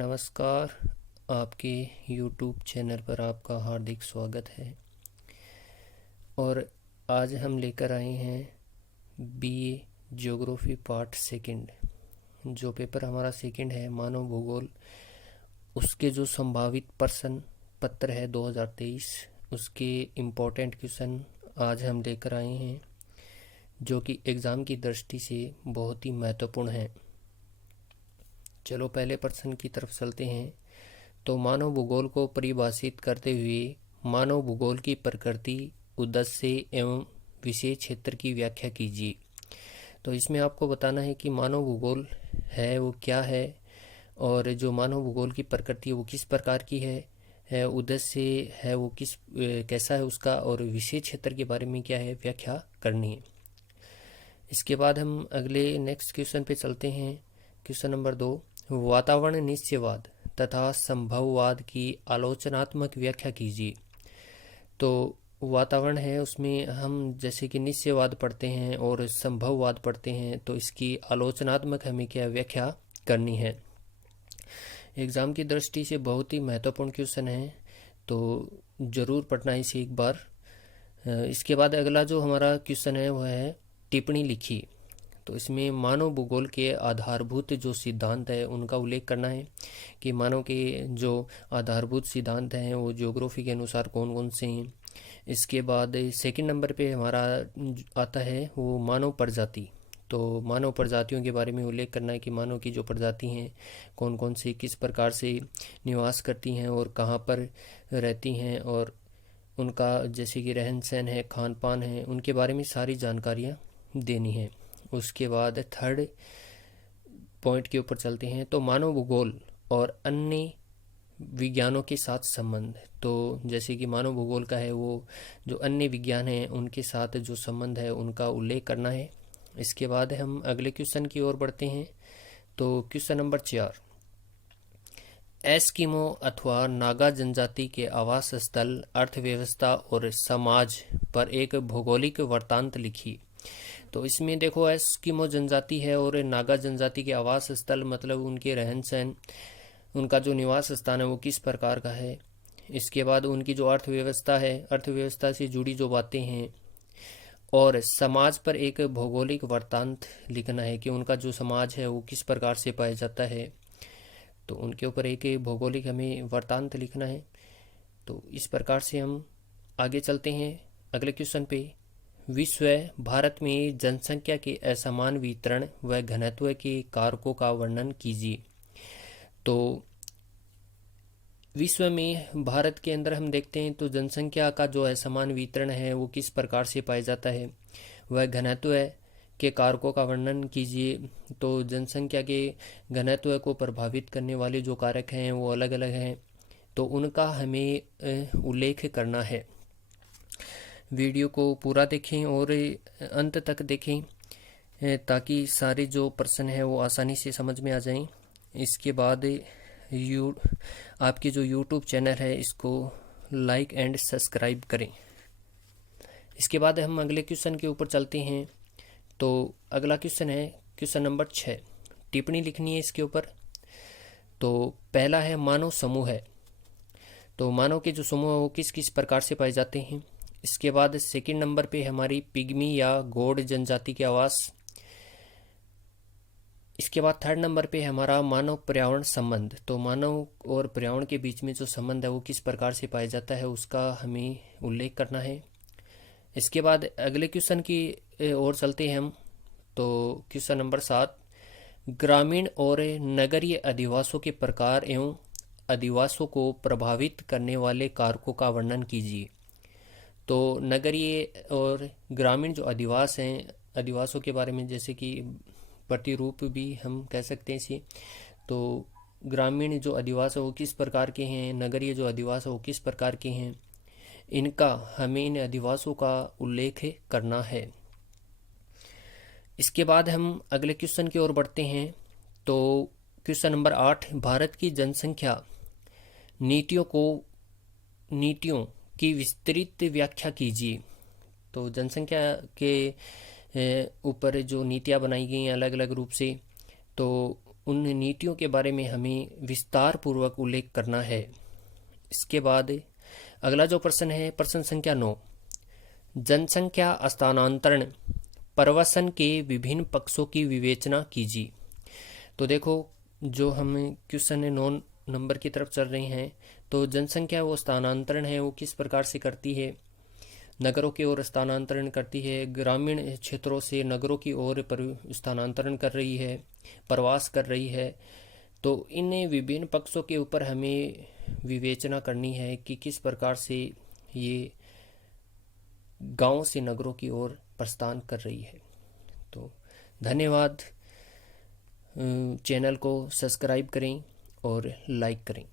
नमस्कार। आपके YouTube channel पर आपका हार्दिक स्वागत है। और आज हम लेकर आए हैं BA ज्योग्राफी पार्ट सेकंड। जो पेपर हमारा सेकंड है मानव भूगोल, उसके जो संभावित प्रश्न पत्र है 2023, उसके इम्पोर्टेंट क्वेश्चन आज हम लेकर आए हैं, जो कि एग्ज़ाम की दृष्टि से बहुत ही महत्वपूर्ण है। चलो पहले प्रश्न की तरफ चलते हैं। तो मानव भूगोल को परिभाषित करते हुए मानव भूगोल की प्रकृति, उद्देश्य एवं विशेष क्षेत्र की व्याख्या कीजिए। तो इसमें आपको बताना है कि मानव भूगोल है वो क्या है, और जो मानव भूगोल की प्रकृति है वो किस प्रकार की है, उद्देश्य है वो कैसा है उसका, और विशेष क्षेत्र के बारे में क्या है व्याख्या करनी है। इसके बाद हम अगले नेक्स्ट क्वेश्चन पे चलते हैं। क्वेश्चन नंबर 2, वातावरण निश्चयवाद तथा संभववाद की आलोचनात्मक व्याख्या कीजिए। तो वातावरण है, उसमें हम जैसे कि निश्चयवाद पढ़ते हैं और संभववाद पढ़ते हैं, तो इसकी आलोचनात्मक हमें क्या व्याख्या करनी है। एग्ज़ाम की दृष्टि से बहुत ही महत्वपूर्ण क्वेश्चन है, तो ज़रूर पढ़ना इसे एक बार। इसके बाद अगला जो हमारा क्वेश्चन है वह है टिप्पणी लिखी। तो इसमें मानव भूगोल के आधारभूत जो सिद्धांत है उनका उल्लेख करना है कि मानव के जो आधारभूत सिद्धांत हैं वो ज्योग्राफी के अनुसार कौन कौन से हैं। इसके बाद सेकंड नंबर पे हमारा आता है वो मानव प्रजाति। तो मानव प्रजातियों के बारे में उल्लेख करना है कि मानव की जो प्रजाति हैं कौन कौन से, किस प्रकार से निवास करती हैं और कहाँ पर रहती हैं, और उनका जैसे कि रहन सहन है, खान पान है, उनके बारे में सारी जानकारियाँ देनी है। उसके बाद थर्ड पॉइंट के ऊपर चलते हैं। तो मानव भूगोल और अन्य विज्ञानों के साथ संबंध। तो जैसे कि मानव भूगोल का है वो जो अन्य विज्ञान हैं उनके साथ जो संबंध है उनका उल्लेख करना है। इसके बाद हम अगले क्वेश्चन की ओर बढ़ते हैं। तो क्वेश्चन नंबर 4, एस्किमो अथवा नागा जनजाति के आवास स्थल, अर्थव्यवस्था और समाज पर एक भौगोलिक वृत्तांत लिखी। तो इसमें देखो एस्किमो जनजाति है और नागा जनजाति के आवास स्थल मतलब उनके रहन सहन, उनका जो निवास स्थान है वो किस प्रकार का है। इसके बाद उनकी जो अर्थव्यवस्था है, अर्थव्यवस्था से जुड़ी जो बातें हैं, और समाज पर एक भौगोलिक वृत्तांत लिखना है कि उनका जो समाज है वो किस प्रकार से पाया जाता है। तो उनके ऊपर एक भौगोलिक हमें वृत्तांत लिखना है। तो इस प्रकार से हम आगे चलते हैं अगले क्वेश्चन पे। विश्व भारत में जनसंख्या के असमान वितरण व घनत्व के कारकों का वर्णन कीजिए। तो विश्व में भारत के अंदर हम देखते हैं तो जनसंख्या का जो असमान वितरण है वो किस प्रकार से पाया जाता है, वह घनत्व के कारकों का वर्णन कीजिए। तो जनसंख्या के घनत्व को प्रभावित करने वाले जो कारक हैं वो अलग अलग हैं, तो उनका हमें उल्लेख करना है। वीडियो को पूरा देखें और अंत तक देखें ताकि सारे जो प्रश्न है वो आसानी से समझ में आ जाएं। इसके बाद आपके जो YouTube चैनल है इसको लाइक एंड सब्सक्राइब करें। इसके बाद हम अगले क्वेश्चन के ऊपर चलते हैं। तो अगला क्वेश्चन है क्वेश्चन नंबर 6, टिप्पणी लिखनी है इसके ऊपर। तो पहला है मानव समूह है। तो मानव के जो समूह है वो किस किस प्रकार से पाए जाते हैं। इसके बाद सेकंड नंबर पे हमारी पिग्मी या गौड़ जनजाति के आवास। इसके बाद थर्ड नंबर पे हमारा मानव पर्यावरण संबंध। तो मानव और पर्यावरण के बीच में जो संबंध है वो किस प्रकार से पाया जाता है उसका हमें उल्लेख करना है। इसके बाद अगले क्वेश्चन की ओर चलते हैं हम। तो क्वेश्चन नंबर 7, ग्रामीण और नगरीय अधिवासों के प्रकार एवं अधिवासों को प्रभावित करने वाले कारकों का वर्णन कीजिए। तो नगरीय और ग्रामीण जो अधिवास हैं, अधिवासों के बारे में जैसे कि प्रतिरूप भी हम कह सकते हैं इसे। तो ग्रामीण जो अधिवास है वो किस प्रकार के हैं, नगरीय जो अधिवास है वो किस प्रकार के हैं, इनका हमें इन अधिवासों का उल्लेख करना है। इसके बाद हम अगले क्वेश्चन की ओर बढ़ते हैं। तो क्वेश्चन नंबर 8, भारत की जनसंख्या नीतियों की विस्तृत व्याख्या कीजिए। तो जनसंख्या के ऊपर जो नीतियाँ बनाई गई हैं अलग अलग रूप से, तो उन नीतियों के बारे में हमें विस्तार पूर्वक उल्लेख करना है। इसके बाद अगला जो प्रश्न है, प्रश्न संख्या 9, जनसंख्या स्थानांतरण प्रवसन के विभिन्न पक्षों की विवेचना कीजिए। तो देखो, जो हम क्वेश्चन 9 नंबर की तरफ चल रहे हैं, तो जनसंख्या वो स्थानांतरण है वो किस प्रकार से करती है। नगरों की ओर स्थानांतरण करती है, ग्रामीण क्षेत्रों से नगरों की ओर स्थानांतरण कर रही है, प्रवास कर रही है। तो इन विभिन्न पक्षों के ऊपर हमें विवेचना करनी है कि किस प्रकार से ये गांव से नगरों की ओर प्रस्थान कर रही है। तो धन्यवाद। चैनल को सब्सक्राइब करें और लाइक करें।